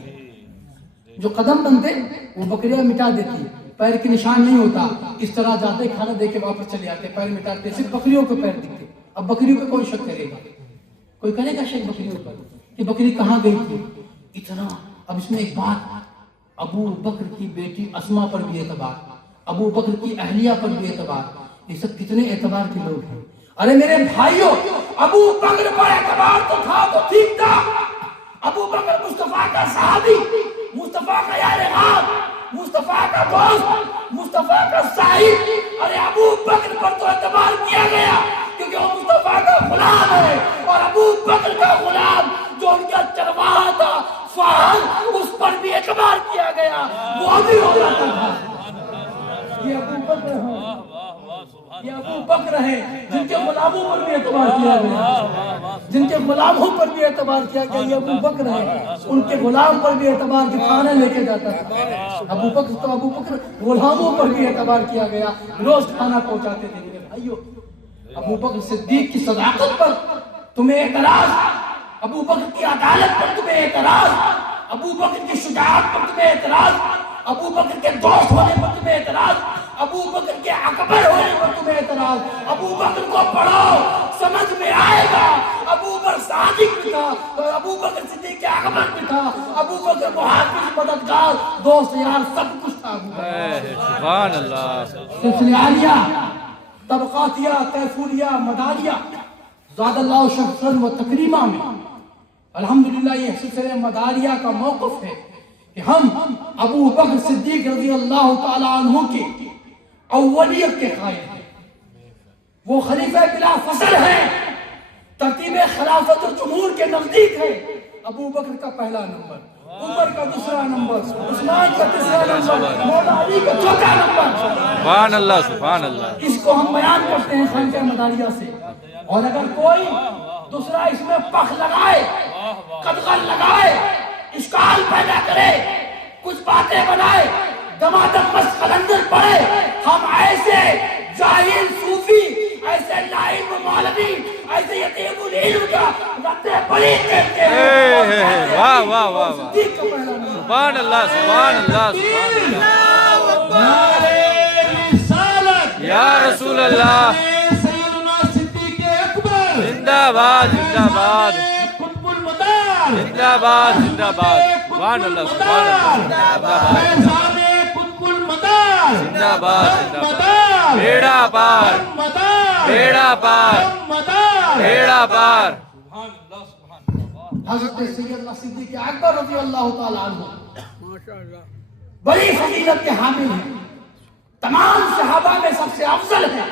جو قدم بنتے وہ بکریاں مٹا دیتی. پیر کے نشان نہیں ہوتا. اس طرح جاتے کھانا دے کے واپس چلے آتے، پیر مٹاتے، صرف بکریوں کے پیر دکھتے. اب بکریوں پہ کوئی شک کرے گا؟ کوئی کرے گا شک بکریوں پر کہ بکری کہاں گئی تھی؟ اتنا. اب اس میں ایک بات، ابو بکر کی بیٹی اسما پر بھی اعتبار، ابو بکر کی اہلیہ پر بھی اعتبار. یہ سب کتنے اعتبار کے لوگ ہیں. ارے میرے بھائیوں، ابو بکر پر اعتبار تو تھا تو ٹھیک تھا. ابو بکر مصطفیٰ کا صحابی، مصطفیٰ کا یار غار، مصطفیٰ کا دوست، مصطفیٰ کا صاحب. ارے ابو بکر پر تو اعتبار کیا گیا کیونکہ وہ مصطفیٰ کا غلام ہے. اور ابو بکر کا غلام جو ان کا چرواہا تھا فہد، اس پر بھی اعتبار کیا گیا، وہ بھی ہو جاتا تھا. یہ ابو بکر ہے. یہ ابو بکر ہیں جن کے غلاموں پر بھی اعتبار کیا گیا، جن کے غلاموں پر بھی اعتبار کیا گیا، یہ ابو بکر ہیں، ان کے غلام پر بھی اعتبار جو کھانا لے کے جاتا تھا۔ ابو بکر غلاموں پر بھی اعتبار کیا گیا، روز کھانا پہنچاتے تھے۔ میرے بھائیو، ابو بکر صدیق کی صداقت پر تمہیں اعتراض، ابو بکر کی عدالت پر تمہیں اعتراض، ابو بکر کی شجاعت پر تمہیں اعتراض، ابو بکر کے دوست ہونے پر تمہیں اعتراض، ابو بکر کے اکبر ہونے پر تمہیں اعتراض۔ ابو بکر کو پڑھو، سمجھ میں آئے گا۔ ابو بکر صادق بھی تھا، ابو بکر صدیق اکبر بھی تھا، ابو بکر محافظ، مددگار، دوست یار، سب کچھ تھا ابو بکر۔ سبحان اللہ۔ سلسلہ عالیہ، طبقاتیہ، تیفوریہ، مداریہ، زاد اللہ شرفاً و تکریمہ میں الحمدللہ یہ سلسلہ مداریہ کا موقف ہے کہ ہم ابو بکر صدیق رضی اللہ تعالی عنہ کی اولیت کے قائل ہیں۔ وہ خلیفہ بلا فصل ہیں، ترتیب خلافت الجمہور کے نزدیک ہے۔ ابو بکر کا پہلا نمبر، عمر کا دوسرا نمبر، عثمان کا تیسرا نمبر، مولا علی کا چوتھا نمبر۔ سبحان اللہ، سبحان اللہ۔ اس کو ہم بیان کرتے ہیں خانقاہ مداریہ سے، اور اگر کوئی دوسرا اس میں پخ لگائے، قدغن لگائے، اشکال پیدا کرے، کچھ باتیں بنائے، دمادم مست قلندر پڑے، ہم ایسے جاہل صوفی، ایسے لائن مولوی، ایسے یتیم العلم کا رتے بڑی کرتے ہیں۔ واہ واہ واہ، صدیق کا پہلا نمبر۔ سبحان اللہ، سبحان اللہ، سبحان اللہ۔ یا رسول اللہ، زندہ باد، زندہ باد، زندہ باد، زندہ باد، سبحان اللہ، سبحان اللہ، زندہ باد، زندہ باد، بیڑا پار، بیڑا پار، بیڑا پار۔ حضرت سیدنا صدیق اکبر رضی اللہ تعالی عنہ بڑی فضیلت کے حامل ہیں، تمام صحابہ میں سب سے افضل ہیں،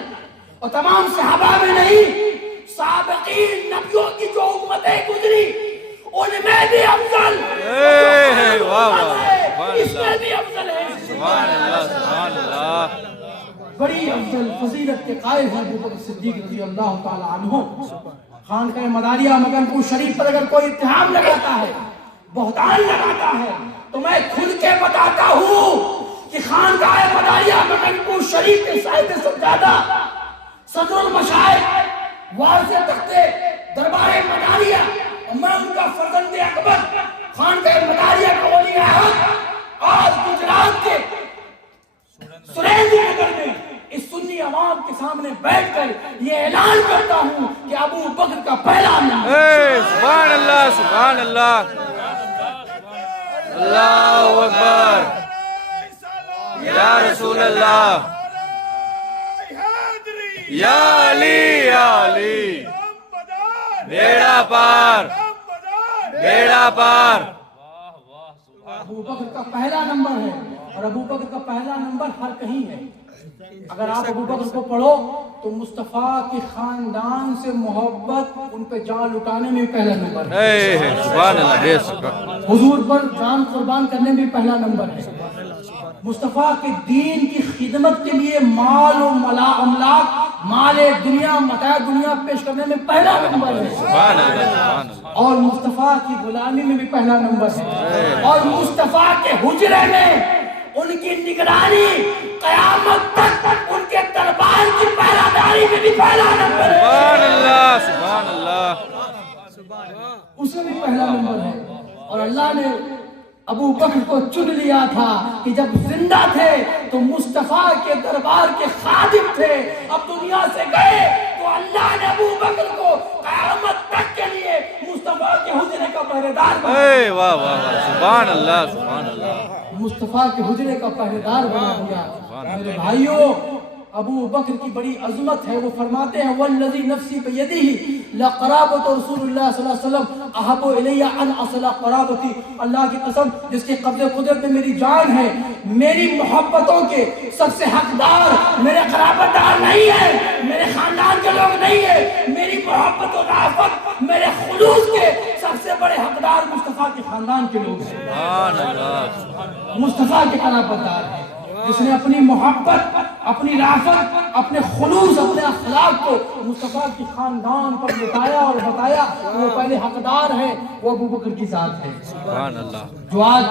اور تمام صحابہ میں نہیں، سابقین نبیوں کی جو امتیں گزری ان میں بھی افضل، اس میں بھی افضل ہے۔ سبحان اللہ، سبحان اللہ۔ بڑی افضل فضیلت کے قائل ہیں ابو بکر صدیق رضی اللہ تعالی عنہ۔ خانقاہ مداریہ مگن پور شریف پر اگر کوئی اتہام لگاتا ہے، بہتان لگاتا ہے، تو میں کھل کے بتاتا ہوں کہ خانقاہ مداریہ مگن پور شریف کے صاحب سجادہ صدر المشائخ وارث تختے دربار مداریہ، اور میں ان کا فرزند اکبر خانقاہ مداریہ کا ولی عہد آج گجرات کے سریندر نگر میں اس سنی عوام کے سامنے بیٹھ کر یہ اعلان کرتا ہوں کہ ابو بکر کا پہلا نمبر۔ سبحان اللہ، سبحان اللہ، اللہ اکبر، یا رسول اللہ، یا علی، یا علی، بیڑا پار، بیڑا پار۔ ابو بکر کا پہلا نمبر ہے، اور ابو بکر کا پہلا نمبر ہر کہیں ہے۔ اگر آپ ابو بکر کو پڑھو تو مصطفیٰ کے خاندان سے محبت، ان پہ جان لٹانے میں پہلا نمبر ہے، سبحان اللہ، بے شک۔ حضور پر جان قربان کرنے میں پہلا نمبر ہے، مصطفیٰ کے دین کی خدمت کے لیے مال و املاک، مال دنیا، متاع دنیا پیش کرنے میں پہلا نمبر ہے، سبحان اللہ، سبحان اللہ۔ اور مصطفیٰ کی غلامی میں بھی پہلا نمبر ہے، اور مصطفیٰ کے حجرے میں ان کی نگرانی قیامت تک، ان کے دربار کی پہراداری میں بھی پہلا نمبر ہے، سبحان اللہ، سبحان اللہ، اس میں بھی پہلا نمبر ہے۔ اور اللہ نے ابو بکر کو چن لیا تھا کہ جب زندہ تھے تو مصطفیٰ کے دربار کے خادم تھے، اب دنیا سے گئے تو اللہ نے ابو بکر کو قیامت تک کے لیے مصطفیٰ کے حجرے کا پہرے دار بنا دیا، واہ واہ واہ، سبحان اللہ، سبحان اللہ۔ مصطفیٰ کے حجرے کا پہرے دار بنا دیا۔ میرے بھائیوں، ابو بکر کی بڑی عظمت ہے، وہ فرماتے ہیں والذی نفسی بیدہ لقرابۃ رسول اللہ صلی اللہ علیہ وسلم احب الی ان اصل قرابتی، اللہ کی قسم جس کے قبض قدرت میں میری جان ہے، میری محبتوں کے سب سے حقدار میرے قرابت دار نہیں ہے، میرے خاندان کے لوگ نہیں ہے، میری محبت و رافت، میرے خلوص کے سب سے بڑے حقدار مصطفیٰ کے خاندان کے لوگ ہیں، سبحان اللہ، مصطفیٰ کے قرابت دار ہیں، جس نے اپنی محبت، اپنی رافت، اپنے خلوص اپنے اخلاق کو مصطفیٰ کی خاندان پر بتایا اور بتایا وہ پہلے حقدار ہے وہ ابو بکر کی ذات ہے سبحان اللہ جو آج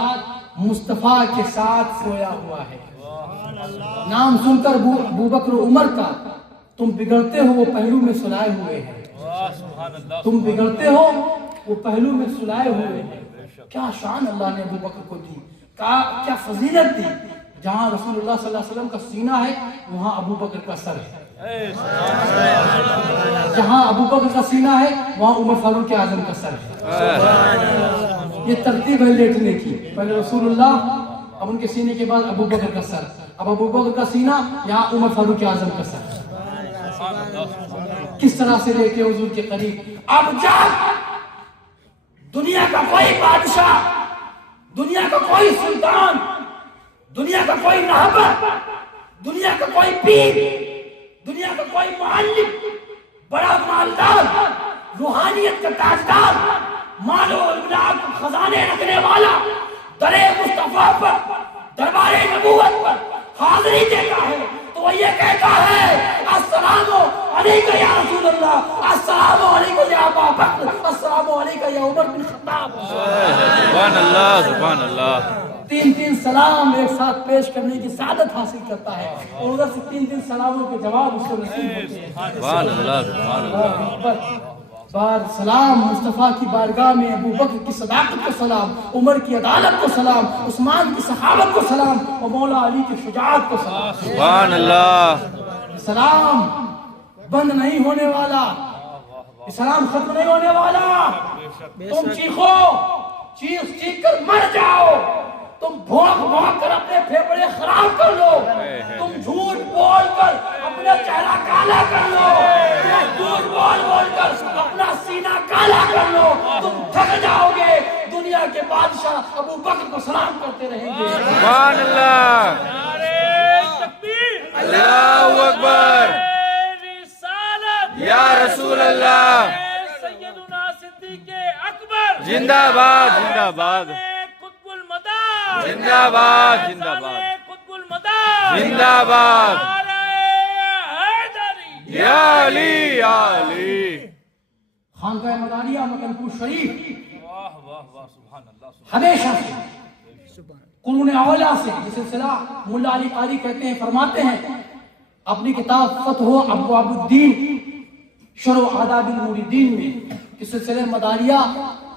مصطفیٰ کے ساتھ سویا ہوا ہے. نام سن کر ابو بکر عمر کا تم بگڑتے ہو وہ پہلو میں سلائے ہوئے ہیں. تم بگڑتے ہو وہ پہلو میں سلائے ہوئے ہیں. کیا شان اللہ نے ابو بکر کو دی, کیا فضیلت دی. جہاں رسول اللہ صلی اللہ علیہ وسلم کا سینہ ہے وہاں ابو بکر کا سر ہے. جہاں ابو بکر کا سینہ ہے وہاں عمر فاروق اعظم کا سر ہے. یہ ترتیب ہے لیٹنے کی. پہلے رسول اللہ, اب ان کے سینے کے بعد ابو بکر کا سر, اب ابو بکر کا سینہ, یہاں عمر فاروق اعظم کا سر. کس طرح سے لے کے حضور کے قریب. اب جب دنیا کا کوئی بادشاہ, دنیا کا کوئی سلطان, دنیا کا کوئی رہبر, دنیا کا کوئی پیر, دنیا کا کوئی معلم, بڑا مالدار, روحانیت کا تاجدار, مال و اولاد خزانے رکھنے والا درے مصطفیٰ پر, دربار نبوت پر حاضری دیتا ہے تو وہ یہ کہتا ہے السلام علیکم یا رسول اللہ, السلام علیکم یا ابا بکر, السلام علیکم یا عمر بن خطاب. سبحان اللہ سبحان اللہ. تین سلام ایک ساتھ پیش کرنے کی سعادت حاصل کرتا ہے اور ادھر سے تین سلاموں کے جواب اس کو نصیب ہوتے ہیں. سبحان اللہ سبحان اللہ. بار سلام مصطفیٰ کی بارگاہ میں ابو بکر کی صداقت کو سلام, عمر کی عدالت کو سلام, عثمان کی سخاوت کو سلام اور مولا علی کی شجاعت کو سلام. سبحان اللہ. سلام بند نہیں ہونے والا, سلام ختم نہیں ہونے والا. تم چیخو, چیخ کر مر جاؤ, تم بھونک بھونک کر اپنے پھیپڑے خراب کر لو, تم جھوٹ بول کر اپنا چہرہ کالا کر لو, جھوٹ بول کر اپنا سینہ کالا کر لو, تم تھک جاؤ گے. دنیا کے بادشاہ ابو بکر کو سلام کرتے رہیں گے. سبحان اللہ. نعرے تکبیر, اللہ اکبر. رسالت یا رسول اللہ. سیدنا صدیق اکبر زندہ باد زندہ باد. قطب المدار زندہ باد زندہ باد. قطب المدار زندہ باد. نعرے حیدری یا علی یا علی. خانقاہ مداریہ مکن پور شریف واہ واہ واہ سبحان اللہ. ہمیشہ سے قرون اولیاء سے یہ سلسلہ ملا علی قاری کہتے ہیں, فرماتے ہیں اپنی کتاب فتح ابواب الدین شرح آداب المریدین میں کہ سلسلہ مداریہ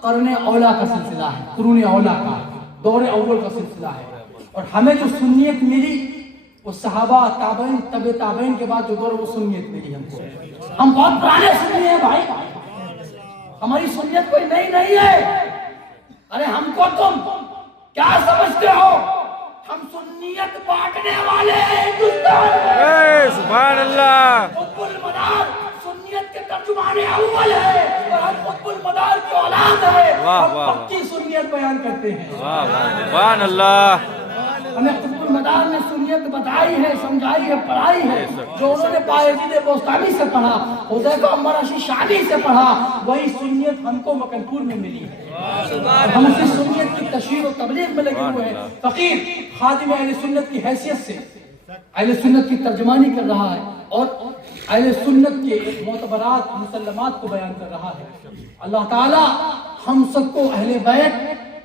قرن اولیاء کا سلسلہ ہے, قرون اولیاء کا دور اول کا سلسلہ ہے. اور ہمیں جو سنیت ملی وہ صحابہ تابعین تبع تابعین کے بعد جو دور وہ سنیت ملی ہم کو. ہم بہت پرانے سنی ہیں بھائی, ہماری سنیت کوئی نئی نہیں ہے. ارے ہم کو تم کیا سمجھتے ہو, ہم سنیت بانٹنے والے ہیں ہندوستان میں. سبحان اللہ. قطب المدار سنیت کے ترجمان اول ہے اور ہم قطب المدار کی اولاد ہے. ہم پکی سنیت بیان کرتے ہیں. سبحان اللہ. ہمیں قطب المدار نے سنیت بتائی ہے, سمجھائی ہے, پڑھائی ہے. جو انہوں نے بایزید بوستانی سے پڑھا, حذیفہ مرشی شامی سے پڑھا, وہی سنیت ہم کو مکن پور میں ملی ہے. ہم اسی سنیت کی تشہیر و تبلیغ میں لگے ہوئے ہیں. فقیر خادم اہل سنت کی حیثیت سے اہل سنت کی ترجمانی کر رہا ہے اور اہل سنت کے معتبرات مسلمات کو بیان کر رہا ہے. اللہ تعالی ہم سب کو اہل بیت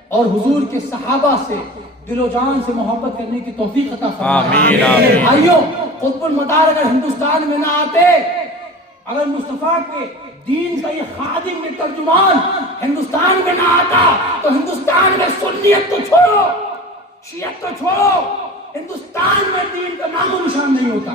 اور حضور کے صحابہ سے دل و جان سے محبت کرنے کی توفیق عطا فرمائے. آمین. بھائیوں, قطب المدار اگر ہندوستان میں نہ آتے, اگر مصطفیٰ کے دین کا یہ خادم یہ ترجمان ہندوستان میں نہ آتا تو ہندوستان میں سنیت تو چھوڑو, شیعت تو چھوڑو, ہندوستان میں دین کا نام و نشان نہیں ہوتا.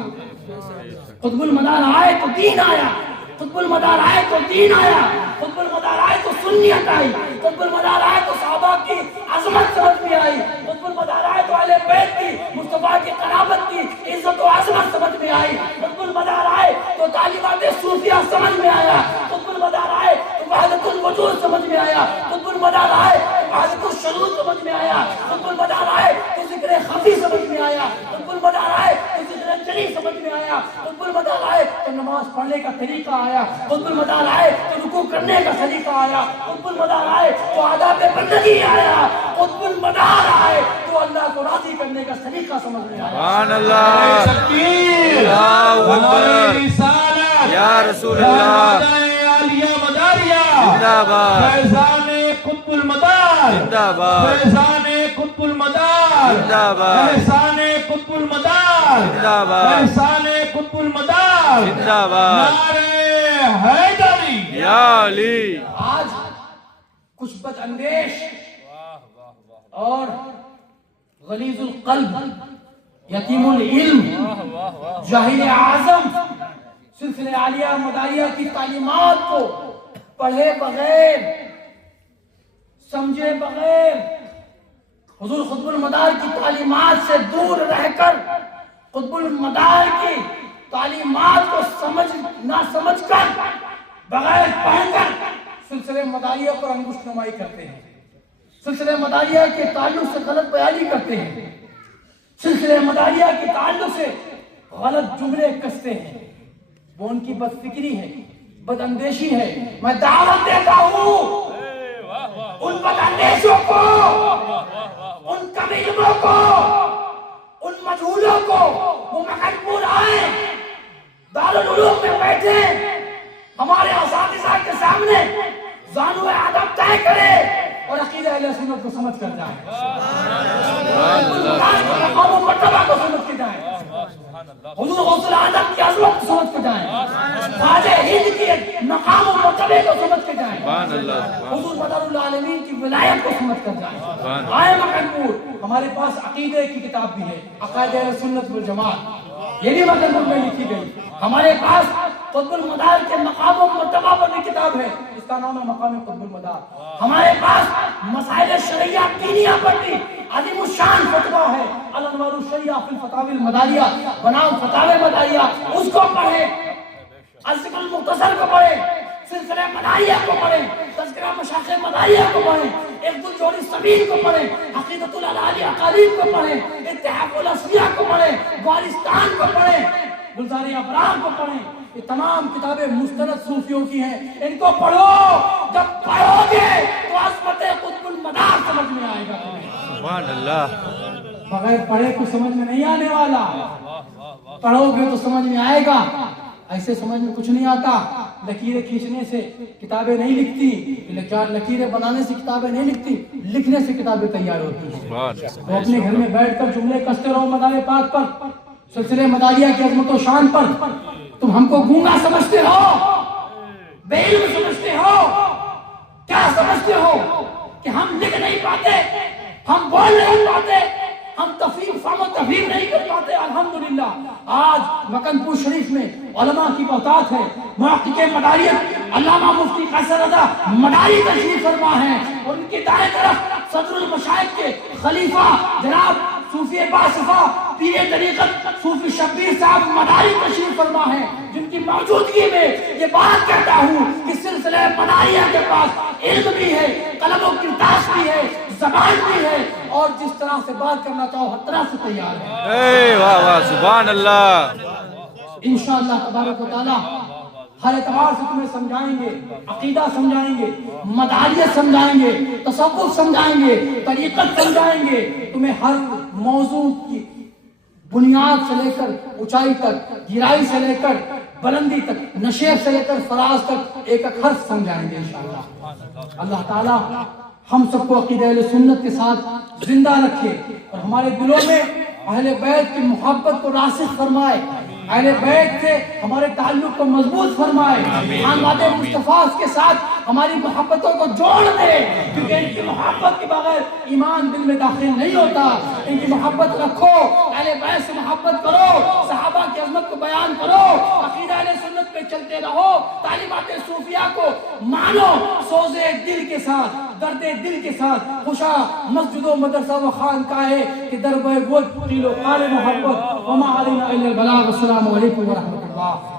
قطب المدار آئے تو دین آیا, قطب المدار آئے تو دین آیا, قطب المدار آئے تو سنیت آئی, قطب المدار آئے تو صحابہ کی عظمت سمجھ میں آئی, قطب المدار آئے تو اہل بیت کی مصطفیٰ کی قرابت کی عزت و عظمت سمجھ میں آئی, قطب المدار آئے تو تعلیمات صوفیہ سمجھ میں آیا, قطب المدار آئے تو وحدت الوجود سمجھ میں آیا, قطب المدار آئے تو وحدت الشروط سمجھ میں آیا, قطب المدار آئے تو ذکر خفی سمجھ میں آیا, قطب المدار آئے تو ذکر جلی سمجھ میں آیا, قطب المدار آئے تو نماز پڑھنے کا طریقہ آیا, قطب المدار آئے تو رکوع کرنے کا سلیقہ آیا, قطب المدار آئے تو آداب بندگی آیا, قطب المدار آئے تو اللہ کو راضی کرنے کا سلیقہ سمجھ میں آیا. سبحان اللہ. اللہ رسول اللہ عالیہ مداریہ زندہ باد فیضان قطب المدار زندہ باد فیضان قطب المدار زندہ باد فیضان قطب المدار زندہ باد فیضان قطب المدار زندہ باد نعرہ حیدری یا علی آج کچھ بد اندیش اور غلیظ القلب یتیم العلم جاہل اعظم سلسلہ عالیہ مداریہ کی تعلیمات کو پڑھے بغیر سمجھے بغیر حضور قطب المدار کی تعلیمات سے دور رہ کر قطب المدار کی تعلیمات کو نہ سمجھ کر بغیر پڑھ کر سلسلہ مداریہ پر انگشت نمائی کرتے ہیں، سلسلہ مداریہ کے تعلق سے غلط بیانی کرتے ہیں، سلسلہ مداریہ کے تعلق سے غلط جملے کستے ہیں. وہ ان کی بد فکری ہے، بد اندیشی ہے. میں دعوت دیتا ہوں ان بد اندیشوں کو، ان کم علموں کو، ان مجہولوں کو وہ مقبول آئے دارالعلوم میں بیٹھے ہمارے اساتذہ کے سامنے زانو ادب طے کرے اور عقیدہ اہل سنت کو سمجھ کر جائے، مقام و مرتبہ کو سمجھ کے جائیں، حضور غوث الاعظم کی عظمت کو سمجھ کے جائیں، خواجہ ہند کے مقام و مرتبے کو سمجھ کے جائیں، حضور مدار العالمین کی ولایت کو سمجھ کر جائیں. آئے مقبول، ہمارے پاس عقیدے کی کتاب بھی ہے، عقائد اہل سنت والجماعت، یہ بھی مقبول میں لکھی گئی. ہمارے پاس قطب المدار کے مقام و مرتبہ پر بھی کتاب ہے، اس کا نام ہے مقام قطب المدار. ہمارے پاس مسائل شرعیہ دینیہ پر بھی عظیم الشان فتویٰ ہے، الانوار الشریعہ فی الفتاوی المداریہ بنام فتاوی مداریہ، اس کو پڑھیں، الذکر المختصر کو پڑھیں، سلسلہ مداریہ کو پڑھیں، تذکرہ مشاخ مداریہ کو پڑھیں، اقد الجوہر السمین کو پڑھیں، عقیدۃ العلالی اقالیب کو پڑھیں، اتحاف الاسفیاء کو پڑھیں، گوارستان کو پڑھیں، گلزار ابرار کو پڑھیں. یہ تمام کتابیں مستند صوفیوں کی ہیں، ان کو پڑھو. جب پڑھو گے تو عظمت قطب المدار سمجھ میں آئے گا. سبحان اللہ. بغیر پڑھے کو سمجھ میں نہیں آنے والا، پڑھو گے تو سمجھ میں آئے گا. ایسے سمجھ میں کچھ نہیں آتا. لکیریں کھینچنے سے کتابیں نہیں لکھتی، لکیریں بنانے سے کتابیں نہیں لکھتی، لکھنے سے کتابیں تیار ہوتی ہیں. تو اپنے گھر میں بیٹھ کر جملے کستے رہو مدار پاک پر، سلسلہ مداریہ کی عظمت و شان پر. تم ہم کو گونگا سمجھتے ہو، بے علم سمجھتے ہو. کیا سمجھتے ہو کہ ہم لکھ نہیں پاتے، ہم بول نہیں پاتے، ہم فہم و تفہیم نہیں کر پاتے؟ الحمدللہ آج مکن پور شریف میں علماء کی بہتات ہے. محقق مداریت علامہ مفتی قیصر رضا مداری تشریف فرما ہے، اور ان کی دائیں طرف صدر المشائخ کے خلیفہ جناب صوفی باصفا پیر طریقت صوفی شبیر صاحب مداری تشریف فرما ہے، جن کی موجودگی میں یہ بات کہتا ہوں کہ سلسلہ مداریہ کے پاس علم بھی ہے، قلم و کرتاس بھی ہے، زبان بھی ہے، اور جس طرح سے بات کرنا چاہو ہر طرح سے تیار ہے. اے واہ واہ سبحان اللہ. انشاءاللہ تبارک و تعالی ہر اعتبار سے تمہیں سمجھائیں گے، عقیدہ سمجھائیں گے، مداریت سمجھائیں گے، تصوف سمجھائیں گے، طریقت سمجھائیں گے. تمہیں ہر موضوع کی بنیاد سے لے کر اونچائی تک، گہرائی سے لے کر بلندی تک، نشیب سے لے کر فراز تک ایک ایک حرف سمجھائیں گے انشاءاللہ. اللہ تعالی ہم سب کو عقیدہ اہل سنت کے ساتھ زندہ رکھے اور ہمارے دلوں میں اہل بیت کی محبت کو راسخ فرمائے، اہل بیت سے ہمارے تعلق کو مضبوط فرمائے، خاندان مصطفیٰ کے ساتھ ہماری محبتوں کو جوڑ دے، کیونکہ ان کی محبت کے بغیر ایمان دل میں داخل نہیں ہوتا. ان کی محبت رکھو، اہل بیت سے محبت کرو، صحابہ کی عظمت کو بیان کرو، عقیدہ اہل سنت پہ چلتے رہو، تعلیمات صوفیہ کو مانو، سوزے دل کے ساتھ، درد دل کے ساتھ. خوشا مسجد و مدرسہ و خانقاہ کہ دربہ گل قیل و قال محبت وما علینا الا البلاغ. السلام علیکم ورحمۃ اللہ.